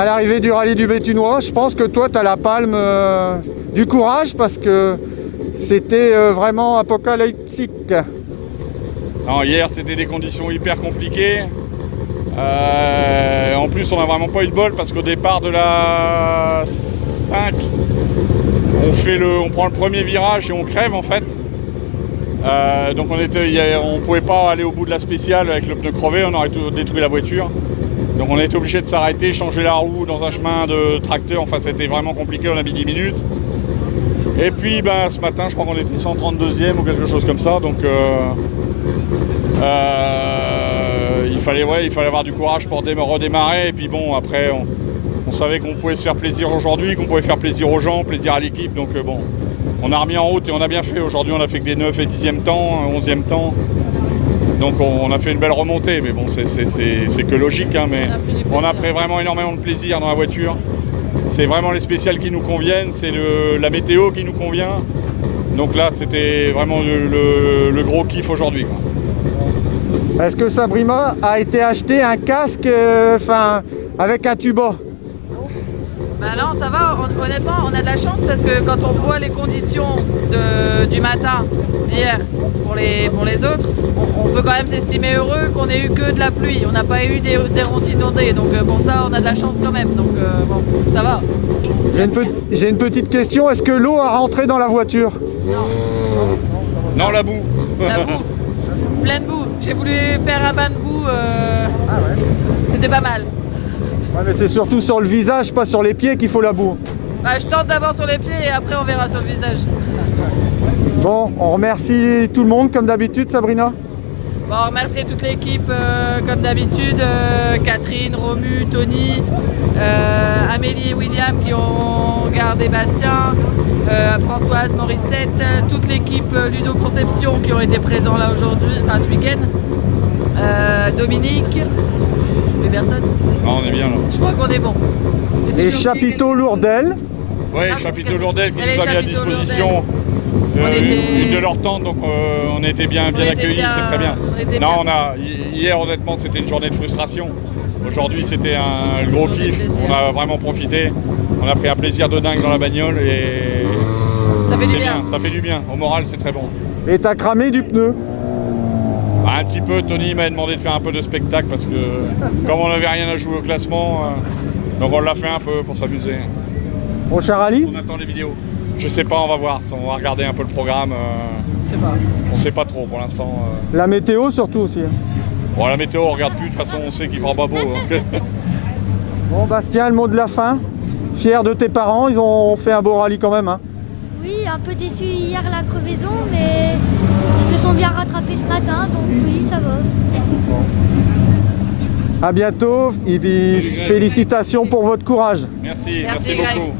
à l'arrivée du rallye du Béthunois. Je pense que toi, tu as la palme du courage parce que c'était vraiment apocalyptique. Non, hier, c'était des conditions hyper compliquées. En plus, on n'a vraiment pas eu de bol parce qu'au départ de la 5, on prend le premier virage et on crève en fait. Donc on pouvait pas aller au bout de la spéciale avec le pneu crevé, on aurait tout détruit la voiture. Donc on a été obligé de s'arrêter, changer la roue dans un chemin de tracteur. Enfin, c'était vraiment compliqué, on a mis 10 minutes. Et puis ce matin, je crois qu'on était 132e ou quelque chose comme ça. Donc il fallait avoir du courage pour redémarrer. Et puis bon, après, on savait qu'on pouvait se faire plaisir aujourd'hui, qu'on pouvait faire plaisir aux gens, plaisir à l'équipe. Donc bon, on a remis en route et on a bien fait. Aujourd'hui, on a fait que des 9 et 10e temps, 11e temps. Donc on a fait une belle remontée. Mais bon, c'est que logique. Hein, mais on a pris vraiment énormément de plaisir dans la voiture. C'est vraiment les spéciales qui nous conviennent, c'est la météo qui nous convient. Donc là, c'était vraiment le gros kiff aujourd'hui. Est-ce que Sabrina a été acheter un casque avec un tuba? Bah non, ça va, honnêtement, on a de la chance parce que quand on voit les conditions du matin d'hier pour les autres, on peut quand même s'estimer heureux qu'on ait eu que de la pluie. On n'a pas eu des routes inondées, donc pour ça, on a de la chance quand même. Donc bon, ça va. J'ai une petite question, est-ce que l'eau a rentré dans la voiture? Non, la boue. La boue, pleine boue. J'ai voulu faire un bain de boue, c'était pas mal. Ouais, mais c'est surtout sur le visage, pas sur les pieds qu'il faut la boue. Bah, je tente d'abord sur les pieds et après on verra sur le visage. Bon, on remercie tout le monde comme d'habitude, Sabrina. Bon, on remercie toute l'équipe comme d'habitude, Catherine, Romu, Tony, Amélie et William qui ont gardé Bastien, Françoise, Morissette, toute l'équipe Ludo Conception qui ont été présents là aujourd'hui, enfin ce week-end, Dominique. Personne. Non, on est bien là. Je crois qu'on est bon. Et Chapiteau Lourdel. Oui, Chapiteau Lourdel qui nous a mis à disposition une de leurs tentes, donc on était bien accueillis, c'est très bien. Non, hier honnêtement c'était une journée de frustration. Aujourd'hui c'était un gros kiff, on a vraiment profité. On a pris un plaisir de dingue dans la bagnole et ça fait du bien. Ça fait du bien. Au moral c'est très bon. Et t'as cramé du pneu? Un petit peu, Tony m'a demandé de faire un peu de spectacle parce que comme on n'avait rien à jouer au classement, donc on l'a fait un peu pour s'amuser. Prochain rallye? On attend les vidéos. Je sais pas, on va voir, on va regarder un peu le programme. Je sais pas. On sait pas trop pour l'instant. La météo surtout aussi. Bon, la météo on regarde plus, de toute façon on sait qu'il fera pas beau. Bon Bastien, le mot de la fin. Fier de tes parents, ils ont fait un beau rallye quand même. Hein. Oui, un peu déçu hier la crevaison, mais ils se sont bien rattrapés ce matin, donc oui, ça va. À bientôt et puis félicitations pour votre courage. Merci Merci beaucoup.